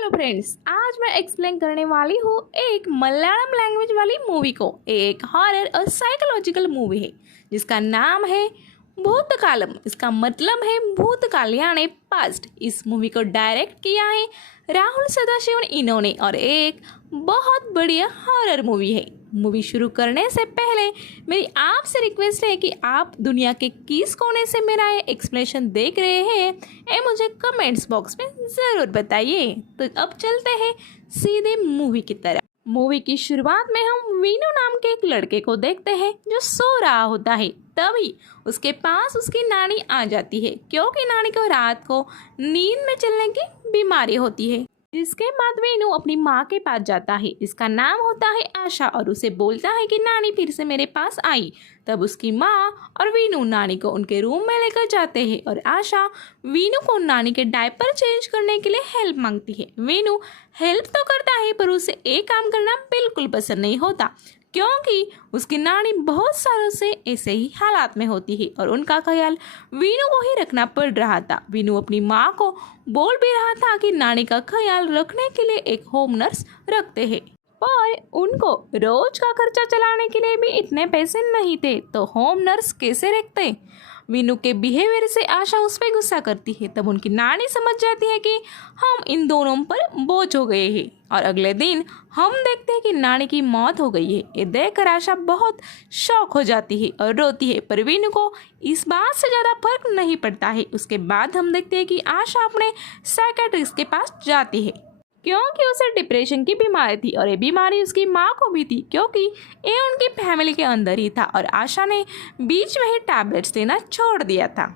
Hello friends, आज मैं explain करने वाली हूँ एक मलयालम लैंग्वेज वाली मूवी को। एक हॉरर और साइकोलॉजिकल मूवी है जिसका नाम है भूतकालम। इसका मतलब है भूतकाल यानी पास्ट। इस मूवी को डायरेक्ट किया है राहुल सदाशिवन इन्होंने और एक बहुत बढ़िया हॉरर मूवी है। मूवी शुरू करने से पहले मेरी आपसे रिक्वेस्ट है कि आप दुनिया के किस कोने से मेरा ये एक्सप्लेनेशन देख रहे हैं ये मुझे कमेंट्स बॉक्स में ज़रूर बताइए। तो अब चलते हैं सीधे मूवी की तरफ। मूवी की शुरुआत में हम वीनू नाम के एक लड़के को देखते हैं जो सो रहा होता है। तभी उसके पास उसकी नानी आ जाती है क्योंकि नानी को रात को नींद में चलने की बीमारी होती है। जिसके बाद वीनू अपनी माँ के पास जाता है। इसका नाम होता है आशा और उसे बोलता है कि नानी फिर से मेरे पास आई। तब उसकी माँ और वीनू नानी को उनके रूम में लेकर जाते हैं और आशा वीनू को नानी के डायपर चेंज करने के लिए हेल्प मांगती है। वीनू हेल्प तो करता है पर उसे एक काम करना बिल्कुल पसंद नहीं होता क्योंकि उसकी नानी बहुत सालों से ऐसे ही हालात में होती है और उनका ख्याल वीनू को ही रखना पड़ रहा था। वीनू अपनी माँ को बोल भी रहा था कि नानी का ख्याल रखने के लिए एक होम नर्स रखते हैं, पर उनको रोज का खर्चा चलाने के लिए भी इतने पैसे नहीं थे तो होम नर्स कैसे रखते। वीनू के बिहेवियर से आशा उस पर गुस्सा करती है। तब उनकी नानी समझ जाती है कि हम इन दोनों पर बोझ हो गए हैं और अगले दिन हम देखते हैं कि नानी की मौत हो गई है। ये देखकर आशा बहुत शॉक हो जाती है और रोती है, पर वीनू को इस बात से ज़्यादा फर्क नहीं पड़ता है। उसके बाद हम देखते हैं कि आशा अपने साइकियाट्रिस्ट के पास जाती है क्योंकि उसे डिप्रेशन की बीमारी थी और ये बीमारी उसकी माँ को भी थी क्योंकि ये उनकी फैमिली के अंदर ही था और आशा ने बीच में ही टैबलेट्स लेना छोड़ दिया था।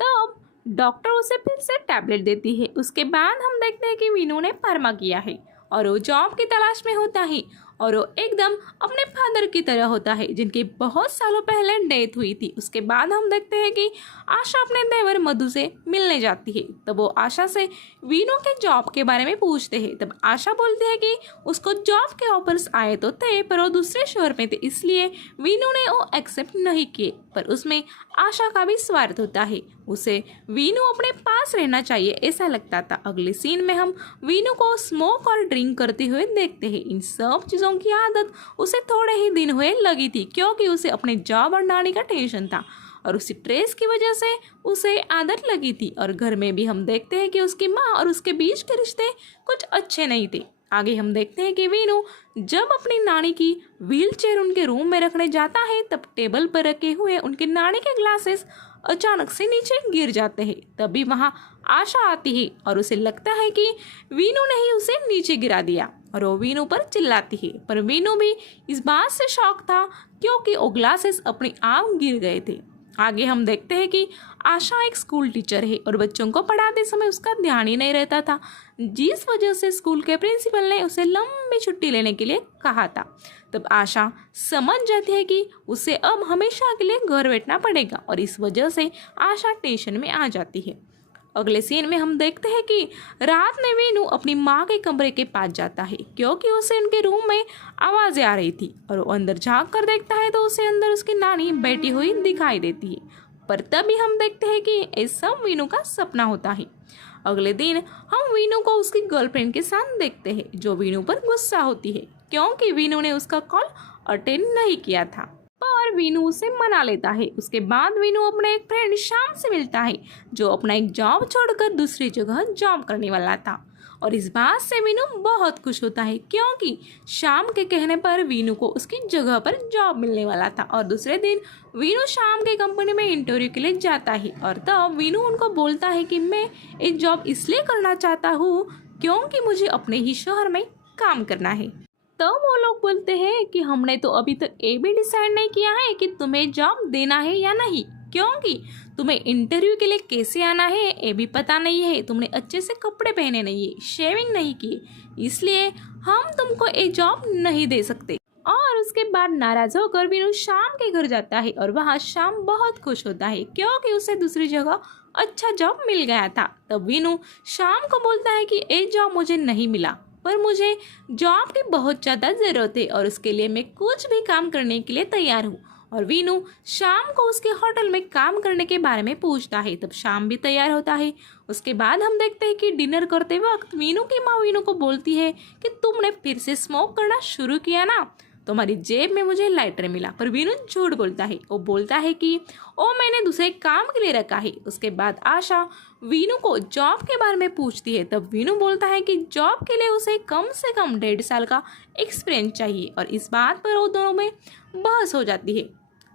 तो डॉक्टर उसे फिर से टैबलेट देती है। उसके बाद हम देखते हैं कि वीनू ने परमा किया है और वो जॉब की तलाश में होता है और वो एकदम अपने फादर की तरह होता है जिनकी बहुत सालों पहले डेथ हुई थी। उसके बाद हम देखते हैं कि आशा अपने देवर मधु से मिलने जाती है। तब वो आशा से वीनू के जॉब के बारे में पूछते हैं। तब आशा बोलती है कि उसको जॉब के ऑफर्स आए तो थे पर वो दूसरे शहर में थे इसलिए वीनू ने वो एक्सेप्ट नहीं किए, पर उसमें आशा का भी स्वार्थ होता है। उसे वीनू अपने पास रहना चाहिए ऐसा लगता था। अगले सीन में हम वीनू को स्मोक और ड्रिंक करते हुए देखते हैं। इन सब चीज़ों की आदत उसे थोड़े ही दिन हुए लगी थी क्योंकि उसे अपने जॉब और नानी का टेंशन था और उसी स्ट्रेस की वजह से उसे आदत लगी थी। और घर में भी हम देखते हैं कि उसकी माँ और उसके बीच के रिश्ते कुछ अच्छे नहीं थे। आगे हम देखते हैं कि वीनू जब अपनी नानी की व्हीलचेयर उनके रूम में रखने जाता है तब टेबल पर रखे हुए उनके नानी के ग्लासेस अचानक से नीचे गिर जाते हैं। तभी वहाँ आशा आती है और उसे लगता है कि वीनू ने ही उसे नीचे गिरा दिया और वो वीनू पर चिल्लाती है, पर वीनू भी इस बात से शॉक था क्योंकि वो ग्लासेस अपने आप गिर गए थे। आगे हम देखते हैं कि आशा एक स्कूल टीचर है और बच्चों को पढ़ाते समय उसका ध्यान ही नहीं रहता था, जिस वजह से स्कूल के प्रिंसिपल ने उसे लंबी छुट्टी लेने के लिए कहा था। तब आशा समझ जाती है कि उसे अब हमेशा के लिए घर बैठना पड़ेगा और इस वजह से आशा टेंशन में आ जाती है। अगले सीन में हम देखते हैं कि रात में वीनू अपनी माँ के कमरे के पास जाता है क्योंकि उसे उनके रूम में आवाज़ें आ रही थी और वो अंदर झांक कर देखता है तो उसे अंदर उसकी नानी बैठी हुई दिखाई देती है, पर तभी हम देखते हैं कि ये सब वीनू का सपना होता है। अगले दिन हम वीनू को उसकी गर्लफ्रेंड के साथ देखते हैं जो वीनू पर गुस्सा होती है क्योंकि वीनू ने उसका कॉल अटेंड नहीं किया था, पर वीनू उसे मना लेता है। उसके बाद वीनू अपने एक फ्रेंड श्याम से मिलता है जो अपना एक जॉब छोड़कर दूसरी जगह जॉब करने वाला था और इस बात से वीनू बहुत खुश होता है क्योंकि श्याम के कहने पर वीनू को उसकी जगह पर जॉब मिलने वाला था। और दूसरे दिन वीनू श्याम के कंपनी में इंटरव्यू के लिए जाता है और तब वीनू उनको बोलता है कि मैं एक जॉब इसलिए करना चाहता हूँ क्योंकि मुझे अपने ही शहर में काम करना है। तो वो लोग बोलते हैं कि हमने तो अभी तक ये भी डिसाइड नहीं किया है कि तुम्हें जॉब देना है या नहीं क्योंकि तुम्हें इंटरव्यू के लिए कैसे आना है ये भी पता नहीं है, तुमने अच्छे से कपड़े पहने नहीं है, शेविंग नहीं की, इसलिए हम तुमको ये जॉब नहीं दे सकते। और उसके बाद नाराज होकर वीनू श्याम के घर जाता है और वहाँ श्याम बहुत खुश होता है क्योंकि उसे दूसरी जगह अच्छा जॉब मिल गया था। तब वीनू श्याम को बोलता है कि ये जॉब मुझे नहीं मिला पर मुझे जॉब की बहुत ज़्यादा ज़रूरत है और उसके लिए मैं कुछ भी काम करने के लिए तैयार हूँ। और वीनू शाम को उसके होटल में काम करने के बारे में पूछता है। तब शाम भी तैयार होता है। उसके बाद हम देखते हैं कि डिनर करते वक्त वीनू की माँ वीनू को बोलती है कि तुमने फिर से स्मोक करना शुरू किया ना, तुम्हारी जेब में मुझे लाइटर मिला। पर वीनू झूठ बोलता है। वो बोलता है कि ओ मैंने दूसरे काम के लिए रखा है। उसके बाद आशा वीनू को जॉब के बारे में पूछती है। तब वीनू बोलता है कि जॉब के लिए उसे कम से कम 1.5 साल का एक्सपीरियंस चाहिए और इस बात पर वो दोनों में बहस हो जाती है।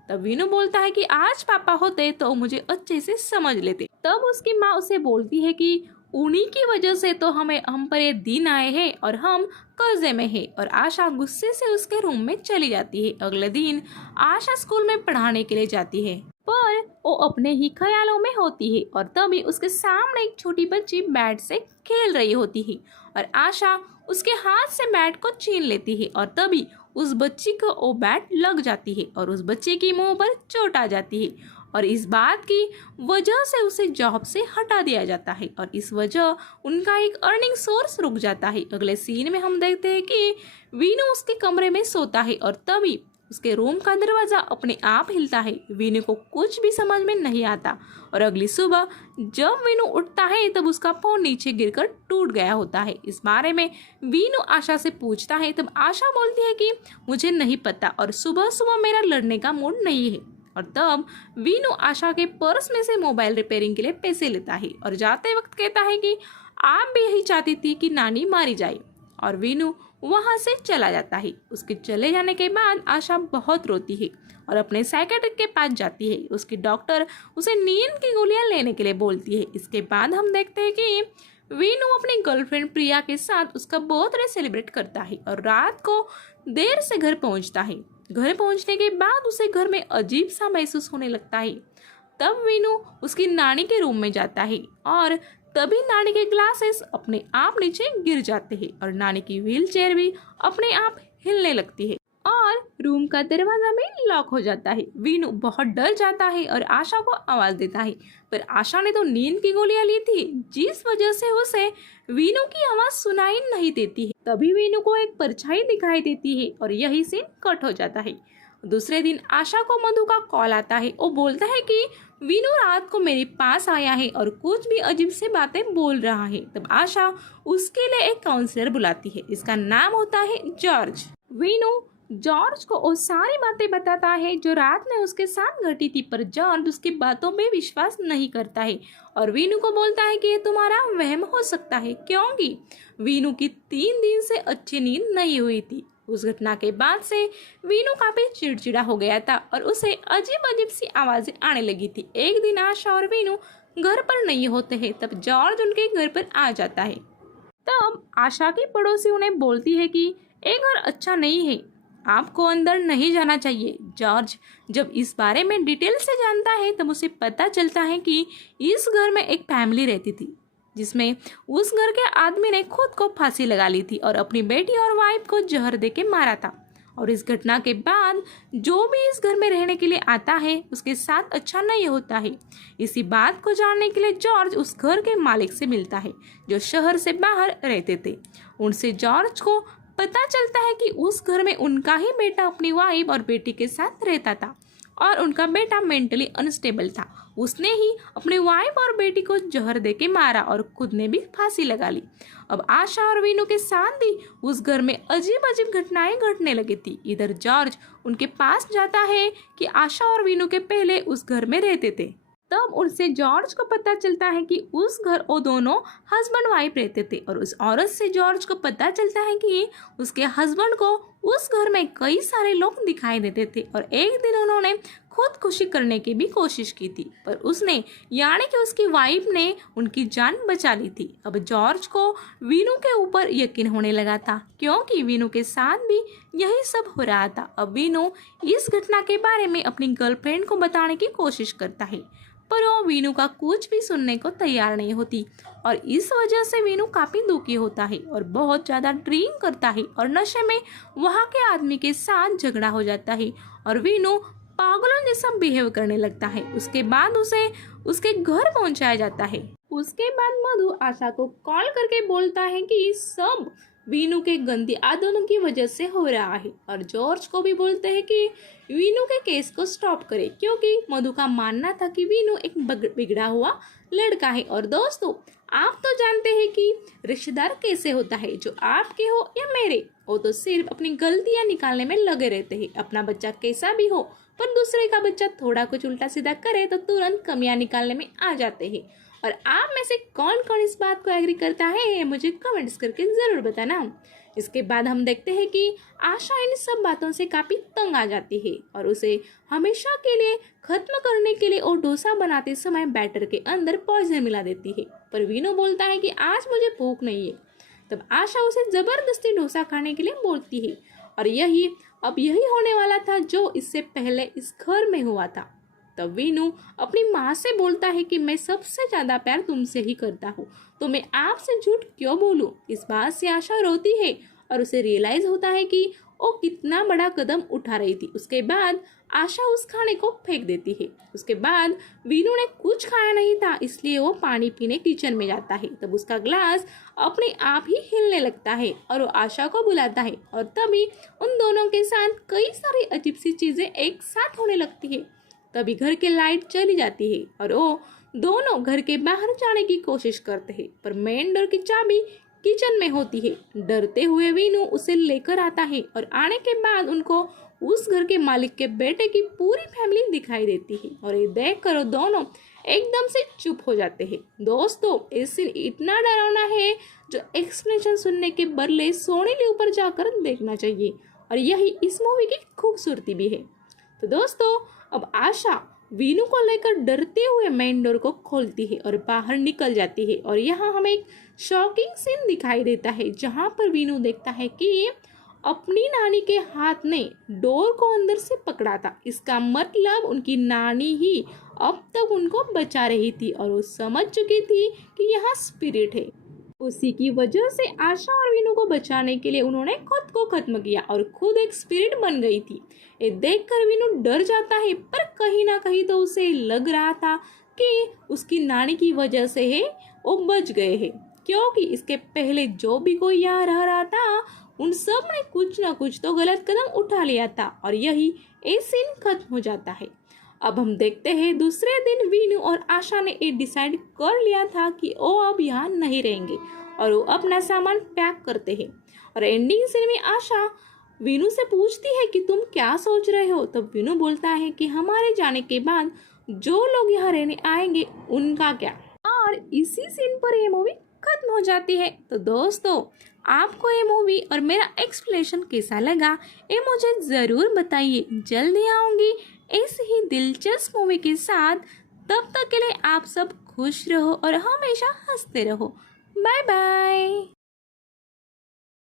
तब वीनू बोलता है कि आज पापा होते तो मुझे अच्छे से समझ लेते। तब उसकी माँ उसे बोलती है कि उन्हीं की वजह से तो हम पर ये दिन आए हैं और हम कर्जे में हैं। और आशा गुस्से से उसके रूम में चली जाती है। अगले दिन आशा स्कूल में पढ़ाने के लिए जाती है, पर वो अपने ही ख्यालों में होती है और तभी उसके सामने एक छोटी बच्ची बैट से खेल रही होती है और आशा उसके हाथ से बैट को छीन लेती है और तभी उस बच्ची को वो बैट लग जाती है और उस बच्चे की मुंह पर चोट आ जाती है और इस बात की वजह से उसे जॉब से हटा दिया जाता है और इस वजह उनका एक अर्निंग सोर्स रुक जाता है। अगले सीन में हम देखते हैं कि वीनू उसके कमरे में सोता है और तभी उसके रूम का दरवाजा अपने आप हिलता है। वीनू को कुछ भी समझ में नहीं आता और अगली सुबह जब वीनू उठता है तब उसका फोन नीचे गिरकर टूट गया होता है। इस बारे में वीनू आशा से पूछता है। तब आशा बोलती है कि मुझे नहीं पता और सुबह सुबह मेरा लड़ने का मूड नहीं है। और तब वीनू आशा के पर्स में से मोबाइल रिपेयरिंग के लिए पैसे लेता है और जाते वक्त कहता है कि आप भी यही चाहती थी कि नानी मारी जाए और वीनू वहां से चला जाता है। उसके चले जाने के बाद आशा बहुत रोती है और अपने साइकियाट्रिस्ट के पास जाती है। उसकी डॉक्टर उसे नींद की गोलियां लेने के लिए बोलती है। इसके बाद हम देखते हैं कि वीनू अपनी गर्लफ्रेंड प्रिया के साथ उसका बर्थडे सेलिब्रेट करता है और रात को देर से घर पहुंचता है। घर पहुंचने के बाद उसे घर में अजीब सा महसूस होने लगता है। तब वीनू उसकी नानी के रूम में जाता है और तभी नानी के ग्लासेस अपने आप नीचे गिर जाते हैं और नानी की व्हीलचेयर भी अपने आप हिलने लगती है और रूम का दरवाजा भी लॉक हो जाता है। वीनू बहुत डर जाता है और आशा को आवाज देता है, पर आशा ने तो नींद की गोलियां ली थी जिस वजह से उसे वीनू की आवाज सुनाई नहीं देती है। तभी वीनू को एक परछाई दिखाई देती है और यही सीन कट हो जाता है। दूसरे दिन आशा को मधु का कॉल आता है। वो बोलता है कि वीनू रात को मेरे पास आया है और कुछ भी अजीब से बातें बोल रहा है। तब आशा उसके लिए एक काउंसलर बुलाती है। इसका नाम होता है जॉर्ज। वीनू जॉर्ज को वो सारी बातें बताता है जो रात में उसके साथ घटी थी, पर जॉर्ज उसकी बातों में विश्वास नहीं करता है और वीनू को बोलता है कि ये तुम्हारा वहम हो सकता है क्योंकि वीनू की 3 दिन से अच्छी नींद नहीं हुई थी। उस घटना के बाद से वीनू काफी चिड़चिड़ा हो गया था और उसे अजीब अजीब सी आवाजें आने लगी थी। एक दिन आशा और वीनू घर पर नहीं होते हैं, तब जॉर्ज उनके घर पर आ जाता है। तब आशा की पड़ोसी उन्हें बोलती है कि ये घर अच्छा नहीं है, आपको अंदर नहीं जाना चाहिए। जॉर्ज जब इस बारे में डिटेल से जानता है तब उसे पता चलता है कि इस घर में एक फैमिली रहती थी जिसमें उस घर के आदमी ने खुद को फांसी लगा ली थी और अपनी बेटी और वाइफ को जहर देके मारा था। और इस घटना के बाद जो भी इस घर में रहने के लिए आता है उसके साथ अच्छा नहीं होता है। इसी बात को जानने के लिए जॉर्ज उस घर के मालिक से मिलता है जो शहर से बाहर रहते थे। उनसे जॉर्ज को पता चलता है कि उस घर में उनका ही बेटा अपनी वाइफ और बेटी के साथ रहता था और उनका बेटा मेंटली अनस्टेबल था। उसने ही अपनी वाइफ और बेटी को जहर देके मारा और खुद ने भी फांसी लगा ली। अब आशा और वीनू के साथ भी उस घर में अजीब अजीब घटनाएं घटने लगी थी। इधर जॉर्ज उनके पास जाता है कि आशा और वीनू के पहले उस घर में रहते थे। तब उनसे जॉर्ज को पता चलता है कि उस घर वो दोनों हस्बैंड वाइफ रहते थे और उस औरत से जॉर्ज को पता चलता है कि उसके हस्बैंड को उस घर में कई सारे लोग दिखाई देते थे और एक दिन उन्होंने खुदकुशी करने की भी कोशिश की थी, पर उसने यानी कि उसकी वाइफ ने उनकी जान बचा ली थी। अब जॉर्ज को वीनू के ऊपर यकीन होने लगा था क्योंकि वीनू के साथ भी यही सब हो रहा था। अब वीनू इस घटना के बारे में अपनी गर्लफ्रेंड को बताने की कोशिश करता है, पर वो वीनू का कुछ भी सुनने को तैयार नहीं होती और इस वजह से वीनू काफी दुखी होता है और बहुत ज्यादा ड्रिंक करता है और नशे में वहाँ के आदमी के साथ झगड़ा हो जाता है और वीनू पागलों जैसा बिहेव करने लगता है। उसके बाद उसे उसके घर पहुंचाया जाता है। उसके बाद मधु आशा को कॉल करके बोलता है कि सब वीनू के गंदी आदतों की वजह से हो रहा है और जॉर्ज को भी बोलते हैं कि वीनू के केस को स्टॉप करे, क्योंकि मधु का मानना था कि वीनू एक बिगड़ा हुआ लड़का है। और दोस्तों, आप तो जानते हैं कि रिश्तेदार कैसे होता है, जो आपके हो या मेरे, वो तो सिर्फ अपनी गलतियां निकालने में लगे रहते हैं। अपना बच्चा कैसा भी हो, पर दूसरे का बच्चा थोड़ा कुछ उल्टा सीधा करे तो तुरंत कमियां निकालने में आ जाते हैं। और आप में से कौन कौन इस बात को एग्री करता है, मुझे कमेंट्स करके ज़रूर बताना। इसके बाद हम देखते हैं कि आशा इन सब बातों से काफ़ी तंग आ जाती है और उसे हमेशा के लिए खत्म करने के लिए वो डोसा बनाते समय बैटर के अंदर पॉइजन मिला देती है। पर वीनू बोलता है कि आज मुझे भूख नहीं है। तब आशा उसे जबरदस्ती डोसा खाने के लिए बोलती है और यही होने वाला था जो इससे पहले इस घर में हुआ था। तब वीनू अपनी माँ से बोलता है कि मैं सबसे ज़्यादा प्यार तुमसे ही करता हूँ, तो मैं आपसे झूठ क्यों बोलूँ। इस बात से आशा रोती है और उसे रियलाइज होता है कि वो कितना बड़ा कदम उठा रही थी। उसके बाद आशा उस खाने को फेंक देती है। उसके बाद वीनू ने कुछ खाया नहीं था, इसलिए वो पानी पीने किचन में जाता है। तब उसका ग्लास अपने आप ही हिलने लगता है और वो आशा को बुलाता है और तभी उन दोनों के साथ कई सारी अजीब सी चीज़ें एक साथ होने लगती है। तभी घर की लाइट चली जाती है और वो दोनों घर के बाहर जाने की कोशिश करते हैं, पर मेन डोर की चाबी किचन में होती है। डरते हुए वीनू उसे लेकर आता है और आने के बाद उनको उस घर के मालिक के बेटे की पूरी फैमिली दिखाई देती है और ये देखकर वो दोनों एकदम से चुप हो जाते हैं। दोस्तों, ये सीन इतना डरावना है जो एक्सप्लेनेशन सुनने के बदले सोने ऊपर जाकर देखना चाहिए और यही इस मूवी की खूबसूरती भी है। तो दोस्तों, अब आशा वीनू को लेकर डरते हुए मेन डोर को खोलती है और बाहर निकल जाती है और यहाँ हमें एक शॉकिंग सीन दिखाई देता है, जहाँ पर वीनू देखता है कि अपनी नानी के हाथ ने डोर को अंदर से पकड़ा था। इसका मतलब उनकी नानी ही अब तक उनको बचा रही थी और वो समझ चुकी थी कि यहाँ स्पिरिट है। उसी की वजह से आशा और वीनू को बचाने के लिए उन्होंने खुद को खत्म किया और खुद एक स्पिरिट बन गई थी। ये देखकर वीनू डर जाता है, पर कहीं ना कहीं तो उसे लग रहा था कि उसकी नानी की वजह से है वो बच गए हैं, क्योंकि इसके पहले जो भी कोई यहाँ रह रहा था उन सब ने कुछ ना कुछ तो गलत कदम उठा लिया था और यही ये सीन खत्म हो जाता है। अब हम देखते हैं दूसरे दिन वीनू और आशा ने ये डिसाइड कर लिया था कि वो अब यहाँ नहीं रहेंगे और वो अपना सामान पैक करते हैं। और एंडिंग सीन में आशा वीनू से पूछती है कि तुम क्या सोच रहे हो। तब वीनू बोलता है कि हमारे जाने के बाद जो लोग यहाँ रहने आएंगे उनका क्या। और इसी सीन पर ये मूवी खत्म हो जाती है। तो दोस्तों, आपको ये मूवी और मेरा एक्सप्लेनेशन कैसा लगा, ये मुझे ज़रूर बताइए। जल्दी आऊँगी ऐसी ही दिलचस्प मूवी के साथ। तब तक के लिए आप सब खुश रहो और हमेशा हंसते रहो। Bye bye.